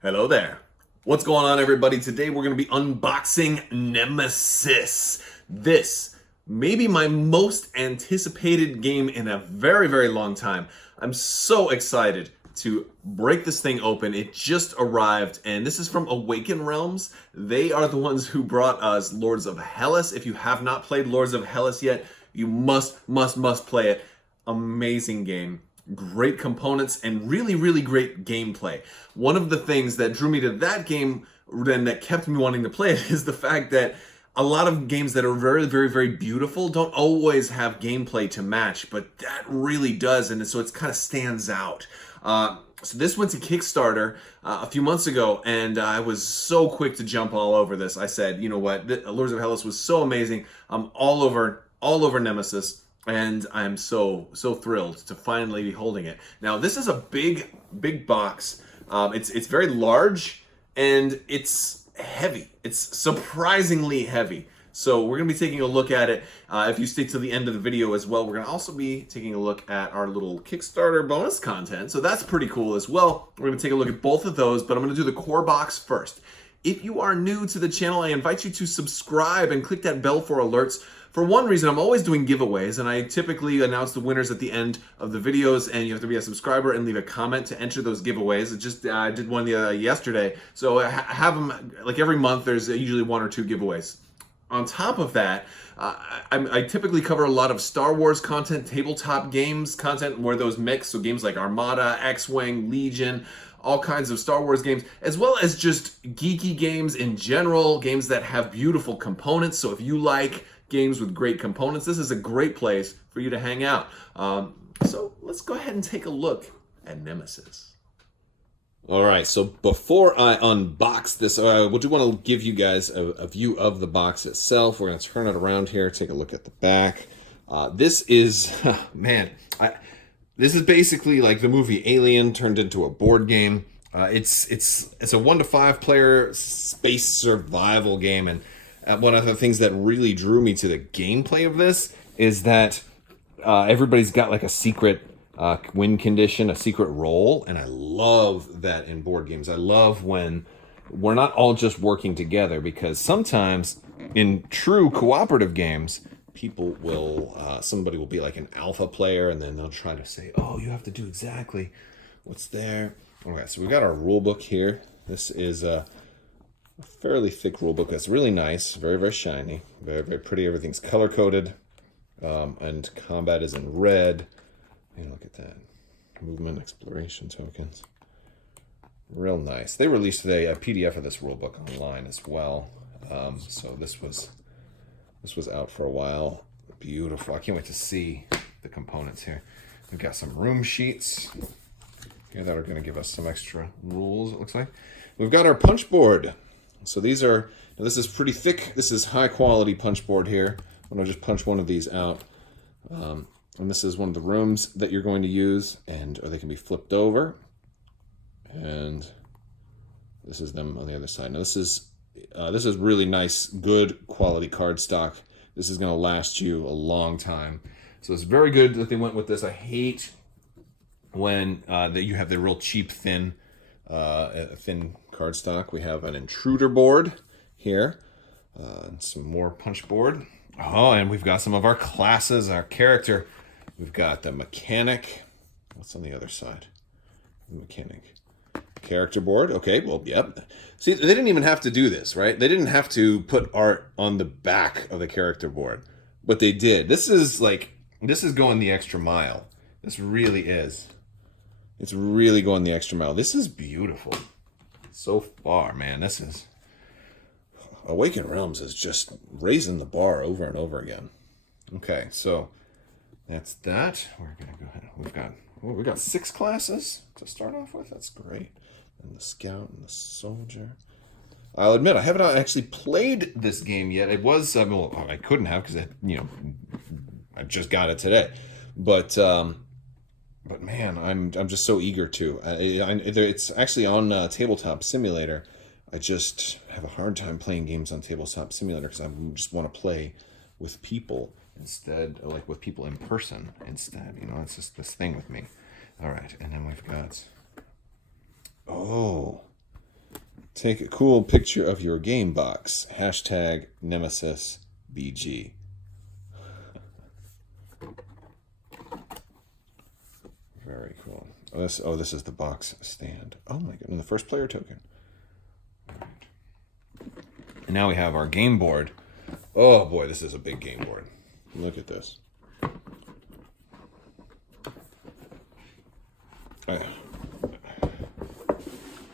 Hello there. What's going on, everybody? Today we're going to be unboxing Nemesis. This may be my most anticipated game in a very, very long time. I'm so excited to break this thing open. It just arrived, and this is from Awaken Realms. They are the ones who brought us Lords of Hellas. If you have not played Lords of Hellas yet, you must play it. Amazing game. Great components and really, really great gameplay. One of the things that drew me to that game and that kept me wanting to play it is the fact that a lot of games that are very, very, very beautiful don't always have gameplay to match, but that really does, and so it kind of stands out. So this went to Kickstarter a few months ago, and I was so quick to jump all over this. I said, you know what, Lords of Hellas was so amazing. I'm all over Nemesis. And I'm so thrilled to finally be holding it. Now, this is a big box. It's very large and it's heavy. It's surprisingly heavy. So we're gonna be taking a look at it. If you stick to the end of the video as well, we're gonna also be taking a look at our little Kickstarter bonus content. So that's pretty cool as well. We're gonna take a look at both of those, but I'm gonna do the core box first. If you are new to the channel, I invite you to subscribe and click that bell for alerts. For one reason, I'm always doing giveaways, and I typically announce the winners at the end of the videos, and you have to be a subscriber and leave a comment to enter those giveaways. I did one yesterday, so I have them like every month. There's usually one or two giveaways. On top of that, I typically cover a lot of Star Wars content, tabletop games content, where those mix, so games like Armada, X-Wing, Legion, all kinds of Star Wars games, as well as just geeky games in general, games that have beautiful components. So if you like games with great components, this is a great place for you to hang out. So let's go ahead and take a look at Nemesis. All right, so before I unbox this, I do want to give you guys a view of the box itself. We're going to turn it around here, take a look at the back. This is, man, this is basically like the movie Alien turned into a board game. It's a 1 to 5 player space survival game, and one of the things that really drew me to the gameplay of this is that everybody's got like a secret win condition, a secret role, and I love that in board games. I love when we're not all just working together, because sometimes in true cooperative games, somebody will be like an alpha player, and then they'll try to say, oh, you have to do exactly what's there. Okay, so we got our rule book here. This is a fairly thick rule book. That's really nice, very, very shiny, very, very pretty. Everything's color coded, and combat is in red. And look at that. Movement exploration tokens. Real nice. They released a PDF of this rule book online as well. So this was out for a while. Beautiful. I can't wait to see the components here. We've got some room sheets here that are going to give us some extra rules, it looks like. We've got our punch board. So this is pretty thick. This is high quality punch board here. I'm going to just punch one of these out. And this is one of the rooms that you're going to use, or they can be flipped over. And this is them on the other side. Now this is really nice, good quality cardstock. This is going to last you a long time. So it's very good that they went with this. I hate when that you have the real cheap, thin cardstock. We have an intruder board here, and some more punch board. Oh, and we've got some of our classes, our character. We've got the mechanic. What's on the other side? The mechanic. Character board. Okay, well, yep. See, they didn't even have to do this, right? They didn't have to put art on the back of the character board, but they did. This is going the extra mile. This really is. It's really going the extra mile. This is beautiful. So far, man, this is... Awaken Realms is just raising the bar over and over again. Okay, so that's that. We're gonna go ahead. We've got 6 classes to start off with. That's great. And the scout and the soldier. I'll admit I haven't actually played this game yet. It was I couldn't have, because I just got it today. But man, I'm just so eager to. It's actually on Tabletop Simulator. I just have a hard time playing games on Tabletop Simulator because I just want to play with people instead, like with people in person instead. It's just this thing with me. All right, and then we've got... Oh, Take a cool picture of your game box. Hashtag Nemesis BG. Very cool. This is the box stand. Oh my goodness, the first player token. All right. And now we have our game board. Oh boy, this is a big game board. Look at this.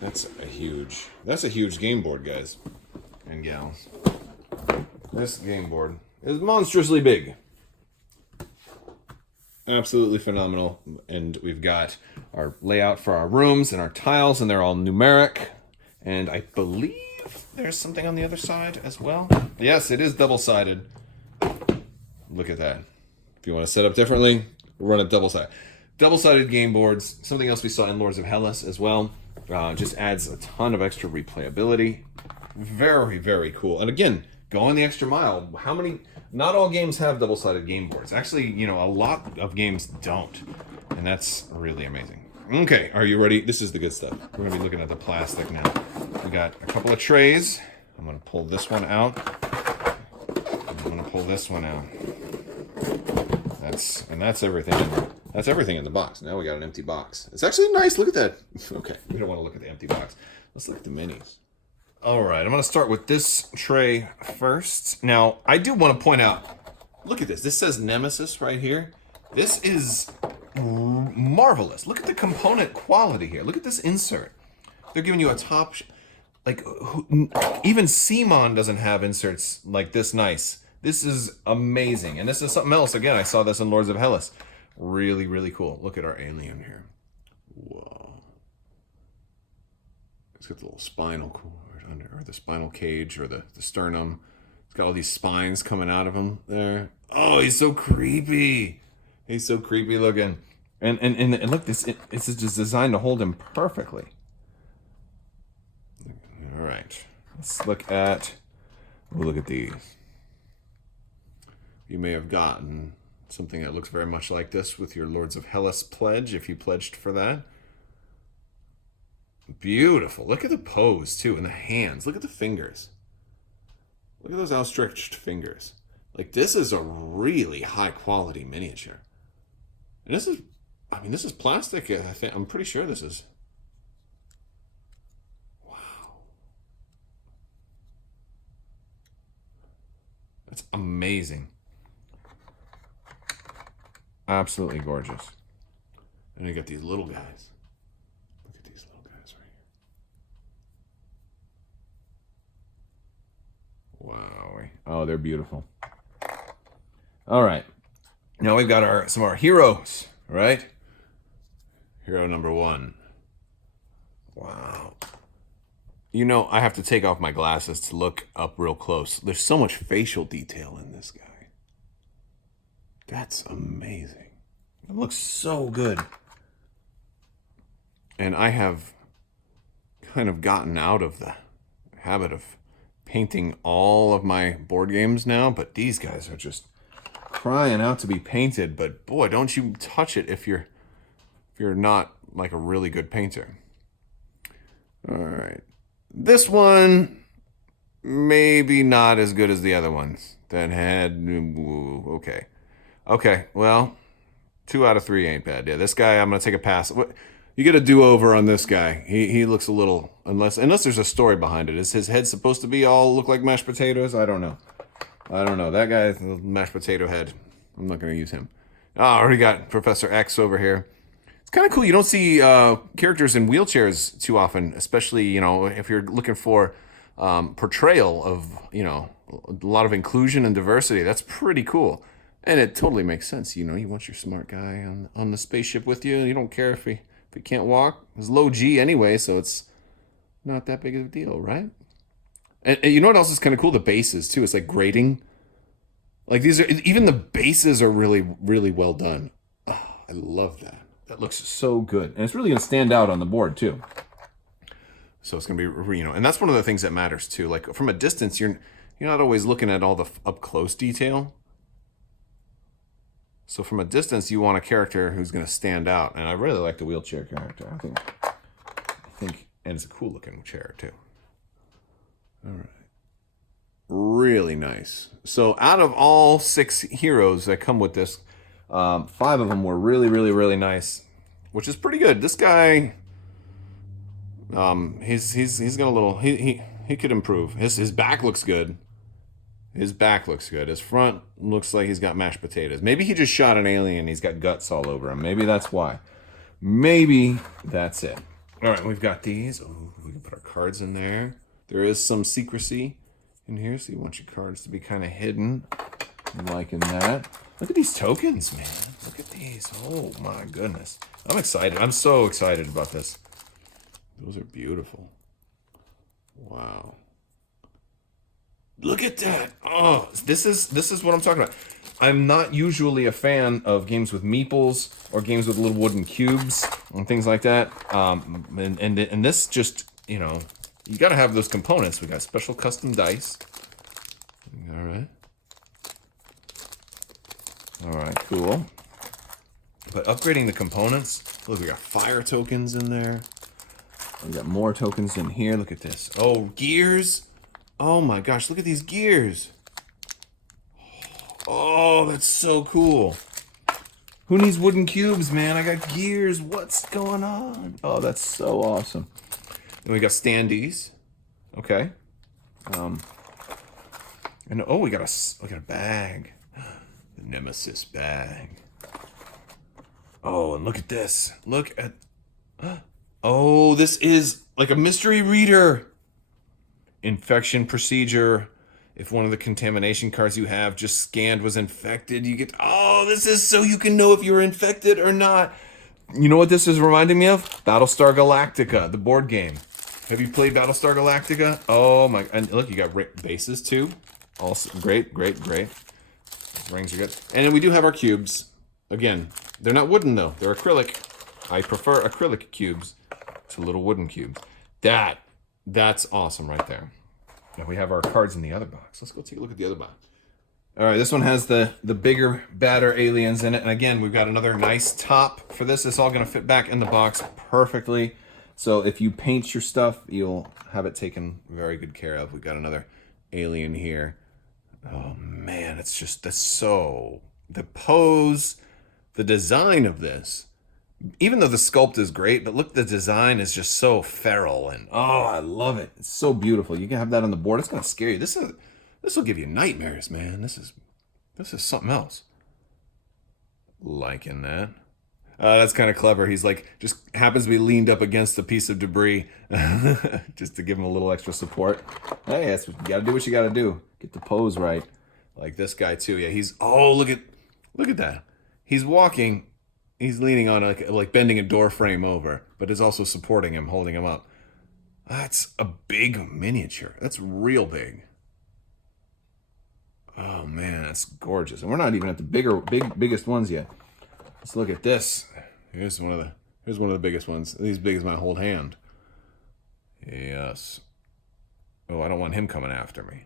That's a huge game board, guys and gals. This game board is monstrously big. Absolutely phenomenal. And we've got our layout for our rooms and our tiles, and they're all numeric. And I believe there's something on the other side as well. Yes, it is double-sided. Look at that. If you want to set up differently, we'll run it double-sided. Double-sided game boards. Something else we saw in Lords of Hellas as well. Just adds a ton of extra replayability. Very, very cool. And again, going the extra mile. Not all games have double-sided game boards. Actually, a lot of games don't. And that's really amazing. Okay, are you ready? This is the good stuff. We're going to be looking at the plastic now. We got a couple of trays. I'm going to pull this one out. I'm going to pull this one out. That's everything. That's everything in the box. Now we got an empty box. It's actually nice. Look at that. Okay, we don't want to look at the empty box. Let's look at the minis. All right, I'm going to start with this tray first. Now, I do want to point out, look at this. This says Nemesis right here. This is marvelous. Look at the component quality here. Look at this insert. They're giving you a top... even CMON doesn't have inserts like this nice. This is amazing. And this is something else. Again, I saw this in Lords of Hellas. Really, really cool. Look at our alien here. Whoa. It's got the little spinal cord under, or the spinal cage, or the sternum. It's got all these spines coming out of him there. Oh, he's so creepy. He's so creepy looking. And look, this is just designed to hold him perfectly. All right. Let's look at these. You may have gotten something that looks very much like this with your Lords of Hellas pledge, if you pledged for that. Beautiful. Look at the pose, too, and the hands. Look at the fingers. Look at those outstretched fingers. Like, this is a really high-quality miniature. And this is plastic. I'm pretty sure this is... Wow. That's amazing. Absolutely gorgeous. And you got these little guys. Look at these little guys right here. Wow. Oh, they're beautiful. All right. Now we've got some of our heroes, right? Hero number 1. Wow. I have to take off my glasses to look up real close. There's so much facial detail in this guy. That's amazing. It looks so good. And I have kind of gotten out of the habit of painting all of my board games now, but these guys are just crying out to be painted. But boy, don't you touch it if you're not like a really good painter. All right. This one, maybe not as good as the other ones that had... Okay. Okay, well, 2 out of 3 ain't bad. Yeah, this guy, I'm going to take a pass. You get a do-over on this guy. He looks a little... Unless there's a story behind it. Is his head supposed to be all look like mashed potatoes? I don't know. That guy, the mashed potato head. I'm not going to use him. Oh, I already got Professor X over here. It's kind of cool. You don't see characters in wheelchairs too often, especially, if you're looking for portrayal of, a lot of inclusion and diversity. That's pretty cool. And it totally makes sense. You want your smart guy on the spaceship with you. You don't care if he can't walk. It's low G anyway, so it's not that big of a deal, right? And you know what else is kind of cool? The bases, too. It's like grading. Like even the bases are really, really well done. Oh, I love that. That looks so good. And it's really going to stand out on the board, too. So it's going to be, and that's one of the things that matters, too. Like, from a distance, you're not always looking at all the up-close detail. So from a distance, you want a character who's going to stand out. And I really like the wheelchair character. I think, and it's a cool looking chair too. All right. Really nice. So out of all 6 heroes that come with this, 5 of them were really, really, really nice, which is pretty good. This guy, he's got a little, he could improve. His back looks good. His back looks good. His front looks like he's got mashed potatoes. Maybe he just shot an alien. He's got guts all over him. Maybe that's why. Maybe that's it. All right, we've got these. Oh, we can put our cards in there. There is some secrecy in here, so you want your cards to be kind of hidden. I'm liking that. Look at these tokens, man. Look at these. Oh, my goodness. I'm excited. I'm so excited about this. Those are beautiful. Wow. Look at that. Oh, this is what I'm talking about. I'm not usually a fan of games with meeples or games with little wooden cubes and things like that. And this just, you know, you got to have those components. We got special custom dice. All right. All right, cool. But upgrading the components, look, we got fire tokens in there. We got more tokens in here. Look at this. Oh, gears. Oh my gosh, look at these gears. Oh, that's so cool. Who needs wooden cubes, man? I got gears. What's going on? Oh, that's so awesome. And we got standees. Okay. And oh, we got a bag. The Nemesis bag. Oh, and look at this. Look at... Oh, this is like a mystery reader. Infection procedure. If one of the contamination cards you have just scanned was infected, you get... Oh, this is so you can know if you're infected or not. You know what this is reminding me of? Battlestar Galactica, the board game. Have you played Battlestar Galactica? Oh my... And look, you got bases too. Also, great. Rings are good. And then we do have our cubes. Again, they're not wooden though. They're acrylic. I prefer acrylic cubes to little wooden cubes. That's awesome right there. And we have our cards in the other box. Let's go take a look at the other box. All right, this one has the bigger, badder aliens in it. And again, we've got another nice top for this. It's all going to fit back in the box perfectly. So if you paint your stuff, you'll have it taken very good care of. We've got another alien here. Oh, man, that's so... The pose, the design of this... Even though the sculpt is great, but look, the design is just so feral and oh, I love it. It's so beautiful. You can have that on the board. It's gonna scare you. This will give you nightmares, man. This is something else. Liking that. That's kind of clever. He's like just happens to be leaned up against a piece of debris, just to give him a little extra support. Hey, that's what you gotta do. What you gotta do. Get the pose right. Like this guy too. Yeah, he's look at that. He's walking. He's leaning on like bending a door frame over, but is also supporting him, holding him up. That's a big miniature. That's real big. Oh man, that's gorgeous. And we're not even at the biggest ones yet. Let's look at this. Here's one of the biggest ones. These big as my whole hand. Yes. Oh, I don't want him coming after me.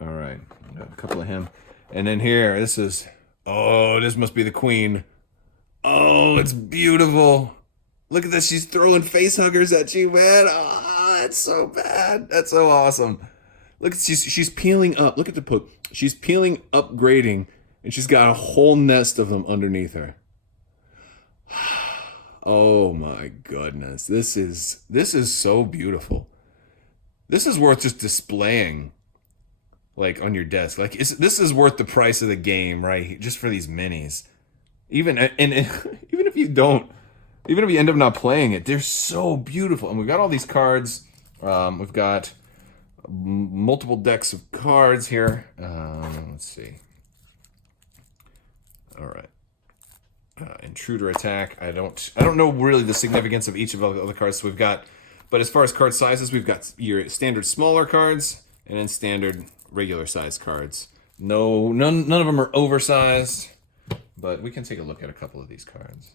All right, got a couple of him. And then here, this must be the queen. Oh, it's beautiful. Look at this. She's throwing face huggers at you, man. Oh, that's so bad. That's so awesome. Look, she's peeling up. Look at the poke. She's peeling up grading, and she's got a whole nest of them underneath her. Oh my goodness. This is so beautiful. This is worth just displaying. Like on your desk, like this is worth the price of the game, right? Just for these minis, even if you end up not playing it, they're so beautiful. And we've got all these cards. We've got multiple decks of cards here. Let's see. All right, intruder attack. I don't know really the significance of each of the other cards. So we've got, but as far as card sizes, we've got your standard smaller cards and then standard regular size cards. None of them are oversized, but we can take a look at a couple of these cards.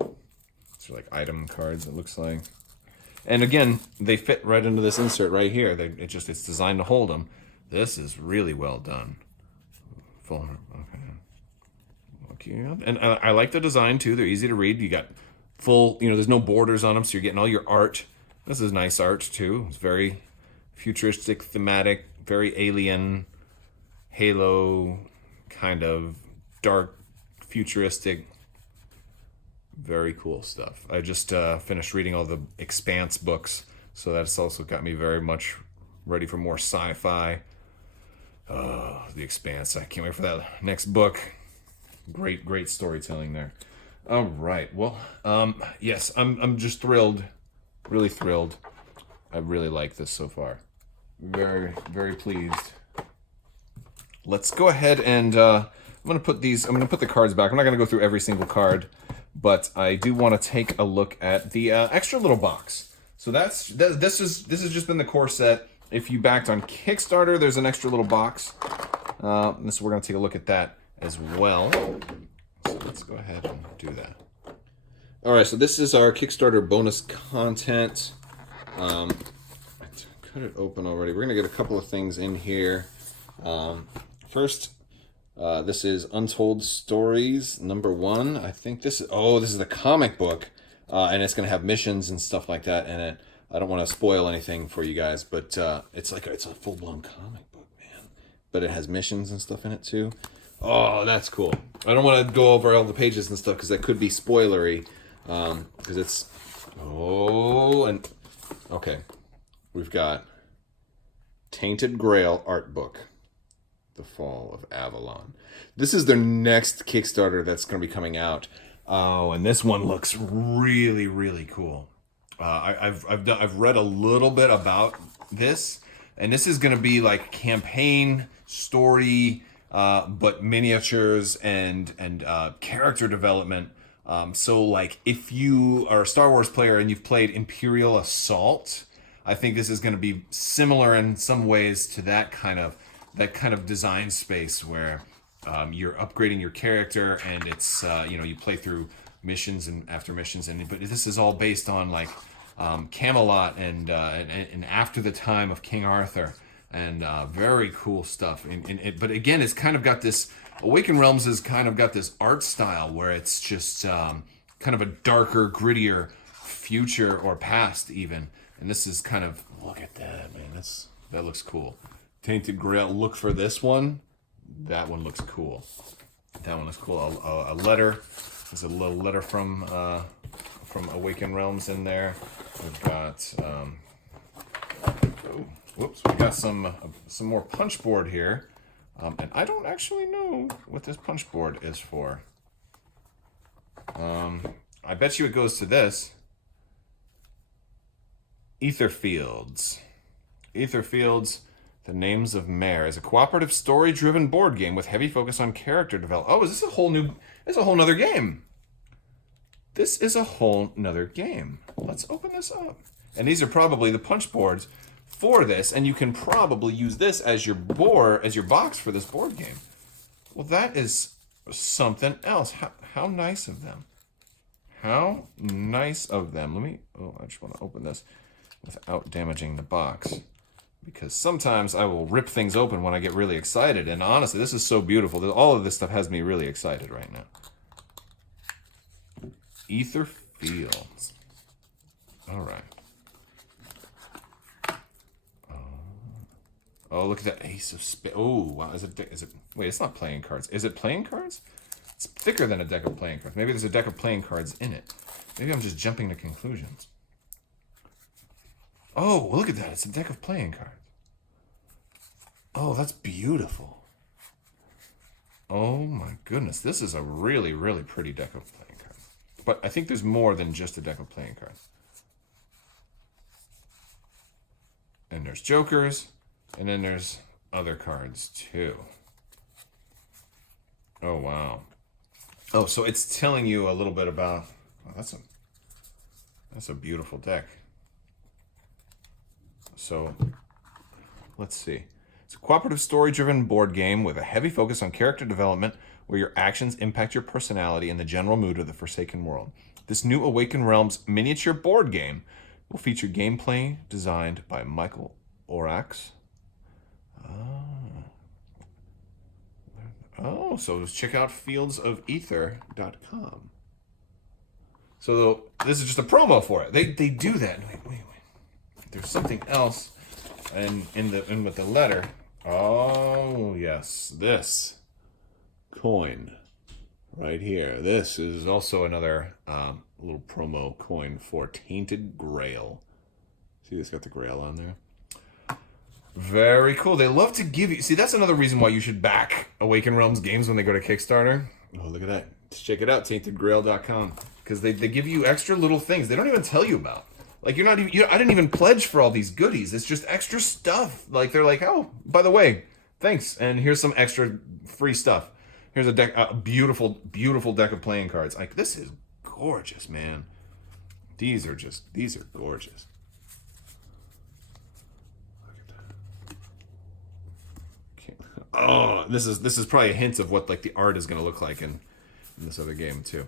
These are like item cards, it looks like. And again, they fit right into this insert right here. It's designed to hold them. This is really well done. Okay. And I like the design too. They're easy to read. You got full, you know, there's no borders on them, so you're getting all your art. This is nice art too. It's very futuristic, thematic, very alien, Halo kind of dark, futuristic, very cool stuff. I just finished reading all the Expanse books, so that's also got me very much ready for more sci-fi. Oh, the Expanse! I can't wait for that next book. Great storytelling there. All right. Well, yes, I'm just thrilled, really thrilled. I really like this so far. Very pleased. Let's go ahead and I'm gonna put the cards back. I'm not gonna go through every single card, but I do want to take a look at the extra little box. So this has just been the core set. If you backed on Kickstarter, there's an extra little box. So we're gonna take a look at that as well. So let's go ahead and do that. All right, so this is our Kickstarter bonus content. I cut it open already. We're gonna get a couple of things in here. First, this is Untold Stories #1. I think this is the comic book, and it's gonna have missions and stuff like that in it. I don't want to spoil anything for you guys, but it's a full-blown comic book, man. But it has missions and stuff in it too. Oh, that's cool. I don't want to go over all the pages and stuff because that could be spoilery. Because it's okay. We've got Tainted Grail art book. The Fall of Avalon. This is their next Kickstarter that's going to be coming out. Oh, and this one looks really cool. I've read a little bit about this, and this is going to be like campaign story, but miniatures and character development. So like if you are a Star Wars player and you've played Imperial Assault, I think this is going to be similar in some ways to that kind of design space where you're upgrading your character, and it's you play through missions and after missions, but this is all based on like Camelot and after the time of King Arthur, and very cool stuff. But again, it's kind of got this Awakened Realms has kind of got this art style where it's just kind of a darker, grittier future or past even, and this is kind of, look at that, man. That looks cool. Tainted Grail, look for this one. That one looks cool. That one looks cool. A letter. There's a little letter from Awakened Realms in there. We've got we got some more punch board here, and I don't actually know what this punch board is for. I bet you it goes to this. Etherfields. The Names of Mare is a cooperative story-driven board game with heavy focus on character development. Oh, is this a whole nother game? This is a whole nother game. Let's open this up. And these are probably the punch boards for this, and you can probably use this as your box for this board game. Well, that is something else. How nice of them. How nice of them. I just want to open this without damaging the box, because sometimes I will rip things open when I get really excited. And honestly, this is so beautiful. All of this stuff has me really excited right now. Etherfields. All right. Oh, look at that Ace of Spades. Oh, wow. Is it? Wait, it's not playing cards. Is it playing cards? It's thicker than a deck of playing cards. Maybe there's a deck of playing cards in it. Maybe I'm just jumping to conclusions. Oh, look at that. It's a deck of playing cards. Oh, that's beautiful. Oh my goodness. This is a really pretty deck of playing cards. But I think there's more than just a deck of playing cards. And there's jokers. And then there's other cards too. Oh, wow. Oh, so it's telling you a little bit about... Oh, that's a beautiful deck. So, let's see. It's a cooperative story-driven board game with a heavy focus on character development where your actions impact your personality and the general mood of the Forsaken World. This new Awakened Realms miniature board game will feature gameplay designed by Michael Orax. Oh, so check out fieldsofether.com. So this is just a promo for it. They do that. Wait. There's something else, and in with the letter. Oh yes, this coin right here. This is also another little promo coin for Tainted Grail. See, it's got the Grail on there. Very cool. They love to give you... See, that's another reason why you should back Awaken Realms games when they go to Kickstarter. Oh, look at that. Just check it out, taintedgrail.com. Because they give you extra little things they don't even tell you about. Like, you're not even... I didn't even pledge for all these goodies. It's just extra stuff. Like, they're like, oh, by the way, thanks. And here's some extra free stuff. Here's a beautiful, beautiful deck of playing cards. Like, this is gorgeous, man. These are gorgeous. Oh, this is probably a hint of what like the art is going to look like in this other game too.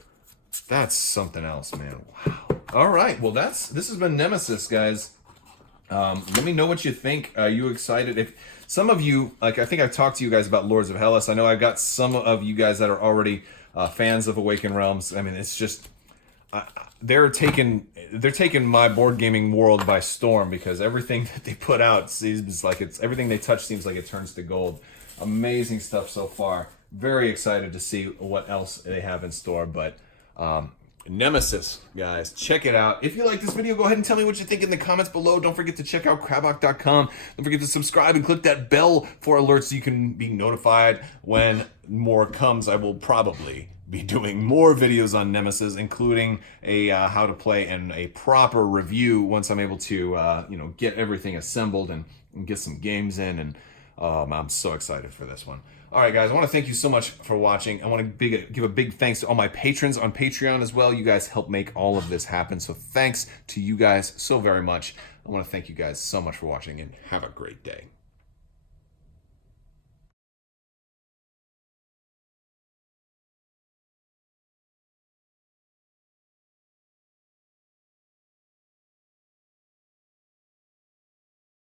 That's something else, man. Wow. All right. Well, this has been Nemesis, guys. Let me know what you think. Are you excited? If some of you, like, I think I've talked to you guys about Lords of Hellas. I know I've got some of you guys that are already fans of Awaken Realms. I mean, it's just they're taking my board gaming world by storm, because everything that they put out seems like everything they touch seems like it turns to gold. Amazing stuff so far. Very excited to see what else they have in store. But Nemesis, guys, check it out. If you like this video, go ahead and tell me what you think in the comments below. Don't forget to check out Crabbok.com. Don't forget to subscribe and click that bell for alerts so you can be notified when more comes. I will probably be doing more videos on Nemesis, including a how to play and a proper review once I'm able to get everything assembled and get some games in. And I'm so excited for this one. All right, guys, I want to thank you so much for watching. I want to give a big thanks to all my patrons on Patreon as well. You guys help make all of this happen, so thanks to you guys so very much. I want to thank you guys so much for watching, and have a great day.